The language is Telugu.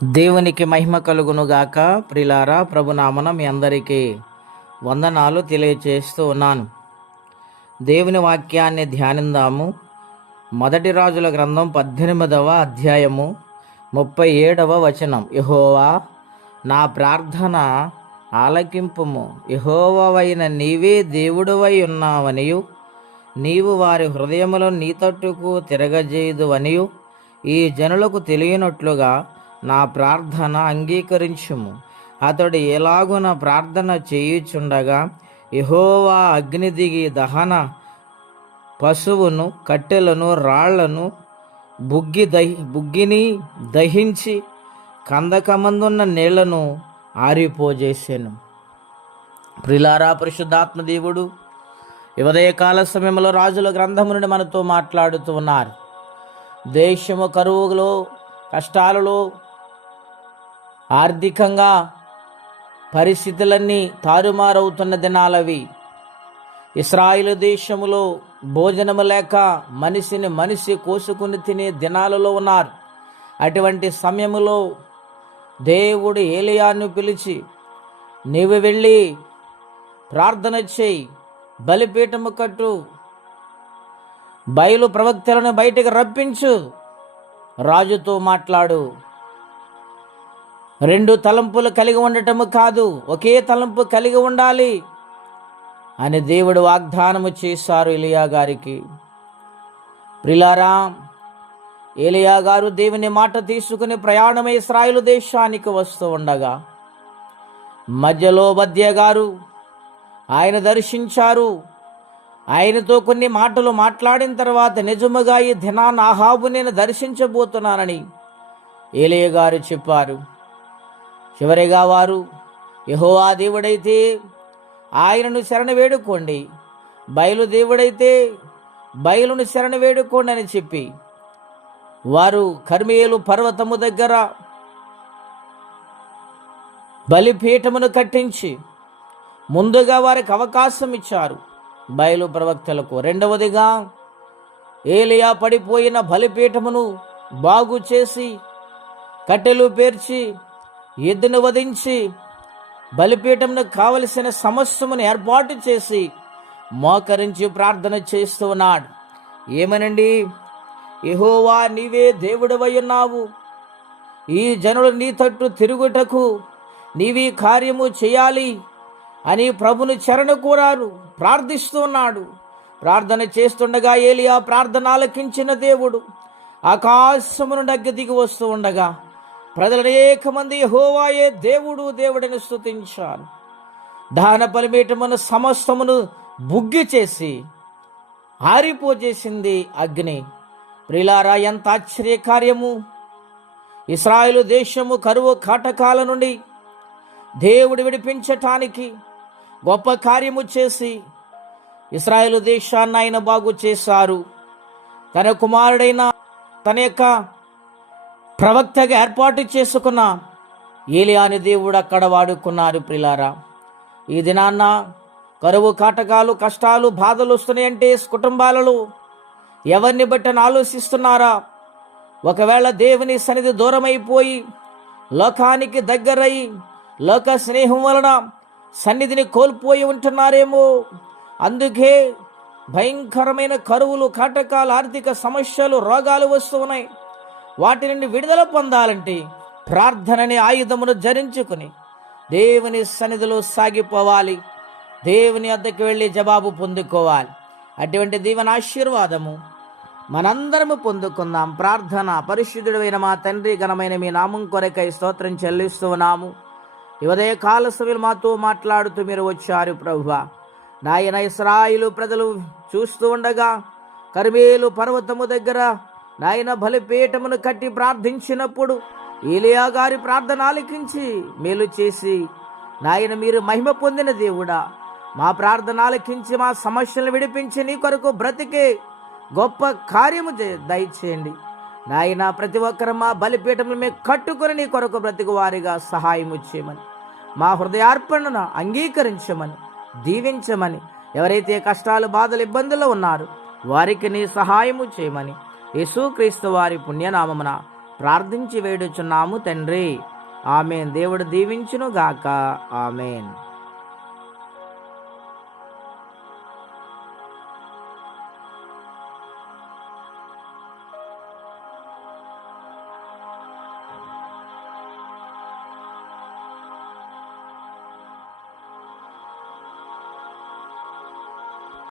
దేవునికి మహిమ కలుగునుగాక. ప్రిలారా, ప్రభునామన మీ అందరికీ వందనాలు తెలియచేస్తూ ఉన్నాను. దేవుని వాక్యాన్ని ధ్యానిందాము. మొదటి రాజుల గ్రంథం 18వ అధ్యాయము 37వ వచనం. యెహోవా, నా ప్రార్థన ఆలకింపుము. యెహోవావైన నీవే దేవుడవై ఉన్నావనియు, నీవు వారి హృదయములను నీ తట్టుకు తిరగజేయుదువనియు ఈ జనులకు తెలియనట్లుగా నా ప్రార్థన అంగీకరించుము. అతడు ఎలాగున ప్రార్థన చేయుచుండగా యెహోవా అగ్ని దిగి దహన పశువును, కట్టెలను, రాళ్లను, బుగ్గిని దహించి కందకమందున్న నీళ్లను ఆరిపోజేసాను. ప్రిలారా, పరిశుద్ధాత్మ దేవుడు ఉదయకాల సమయంలో రాజుల గ్రంథము నుండి మనతో మాట్లాడుతూ ఉన్నారు. దేశము కరువులో, కష్టాలలో, ఆర్థికంగా పరిస్థితులన్నీ తారుమారవుతున్న దినాలవి. ఇశ్రాయేలు దేశములో భోజనము లేక మనిషి కోసుకుని తినే దినాలలో ఉన్నారు. అటువంటి సమయములో దేవుడు ఏలియాను పిలిచి, నీవు వెళ్ళి ప్రార్థన చేయి, బలిపీఠము కట్టు, బయలు ప్రవక్తలను బయటికి రప్పించు, రాజుతో మాట్లాడు. 2 తలంపులు కలిగి ఉండటము కాదు, ఒకే తలంపు కలిగి ఉండాలి అని దేవుడు వాగ్దానము చేశారు ఏలియా గారికి. ప్రిలారా, ఏలియా గారు దేవుని మాట తీసుకుని ప్రయాణమై ఇశ్రాయేలు దేశానికి వస్తూ ఉండగా మధ్యలో వద్య గారు ఆయన దర్శించారు. ఆయనతో కొన్ని మాటలు మాట్లాడిన తర్వాత, నిజముగా ఈ దినాన అహాబు నేను దర్శించబోతున్నానని ఏలియా గారు చెప్పారు. చివరిగా వారు, యెహోవా దేవుడైతే ఆయనను శరణ వేడుకోండి, బయలు దేవుడైతే బయలును శరణ వేడుకోండి అని చెప్పి వారు కర్మేలు పర్వతము దగ్గర బలిపీఠమును కట్టించి ముందుగా వారికి అవకాశం ఇచ్చారు బయలు ప్రవక్తలకు. రెండవదిగా ఏలియా పడిపోయిన బలిపీఠమును బాగు చేసి, కట్టెలు పేర్చి, ఎద్దును వధించి, బలిపీఠమును కావలసిన సమస్యమును ఏర్పాటు చేసి మోకరించి ప్రార్థన చేస్తూ ఉన్నాడు. ఏమనండి? యెహోవా, నీవే దేవుడవై ఉన్నావు, ఈ జనులు నీ తట్టు తిరుగుటకు నీవీ కార్యము చేయాలి అని ప్రభుని చరణ కోరారు, ప్రార్థిస్తూ ఉన్నాడు. ప్రార్థన చేస్తుండగా ఏలియా ప్రార్థన ఆలకించిన దేవుడు ఆకాశము నుండి అగ్ని దిగి వస్తూ ఉండగా ప్రజలు అనేక మంది యెహోవాయే దేవుడు దేవుడని స్తుతించారు. దహన బలిపీఠమును సమస్తమును బుగ్గి చేసి ఆరిపోజేసింది అగ్ని. ప్రిలారా, ఎంత ఆశ్చర్యకార్యము! ఇశ్రాయేలు దేశము కరువు కాటకాల నుండి దేవుడు విడిపించటానికి గొప్ప కార్యము చేసి ఇశ్రాయేలు దేశాన్ని ఆయన బాగు చేశారు. తన కుమారుడైన తన యొక్క ప్రవక్తగా ఏర్పాటు చేసుకున్న ఏలియాని దేవుడు అక్కడ వాడుకున్నారు. ప్రిలారా, ఈ దినాన్న కరువు కాటకాలు, కష్టాలు, బాధలు వస్తున్నాయంటే కుటుంబాలలో ఎవరిని బట్టి ఆలోచిస్తున్నారా? ఒకవేళ దేవుని సన్నిధి దూరమైపోయి లోకానికి దగ్గరై లోక స్నేహం వలన సన్నిధిని కోల్పోయి ఉంటున్నారేమో. అందుకే భయంకరమైన కరువులు, కాటకాలు, ఆర్థిక సమస్యలు, రోగాలు వస్తున్నాయి. వాటి నుండి విడుదల పొందాలంటే ప్రార్థనని ఆయుధమును ధరించుకుని దేవుని సన్నిధిలో సాగిపోవాలి. దేవుని వద్దకు వెళ్ళి జవాబు పొందుకోవాలి. అటువంటి దీవెన ఆశీర్వాదము మనందరము పొందుకుందాం. ప్రార్థన. పరిశుద్ధుడైన మా తండ్రి, ఘనమైన మీ నామం కొరకై స్తోత్రం చెల్లిస్తూ ఉన్నాము. ఉదయ కాల సమయంలో మాతో మాట్లాడుతూ మీరు వచ్చారు ప్రభువా. నాయన, ఇశ్రాయేలు ప్రజలు చూస్తూ ఉండగా కర్మేలు పర్వతము దగ్గర నాయన బలిపీఠమును కట్టి ప్రార్థించినప్పుడు ఏలియా గారి ప్రార్థన ఆలకించి మేలు చేసి, నాయన మీరు మహిమ పొందిన దేవుడా, మా ప్రార్థన ఆలకించి మా సమస్యలను విడిపించి నీ కొరకు బ్రతికే గొప్ప కార్యము దయచేయండి నాయన. ప్రతి ఒక్కరు మా బలిపీఠములు మేము కట్టుకుని నీ కొరకు బ్రతికి వారిగా సహాయం చేయమని, మా హృదయార్పణను అంగీకరించమని, దీవించమని, ఎవరైతే కష్టాలు, బాధలు, ఇబ్బందుల్లో ఉన్నారో వారికి నీ సహాయము చేయమని యేసుక్రీస్తు వారి పుణ్యనామమున ప్రార్థించి వేడుచున్నాము తండ్రి. ఆమెన్. దేవుడు దీవించును గాక. ఆమెన్.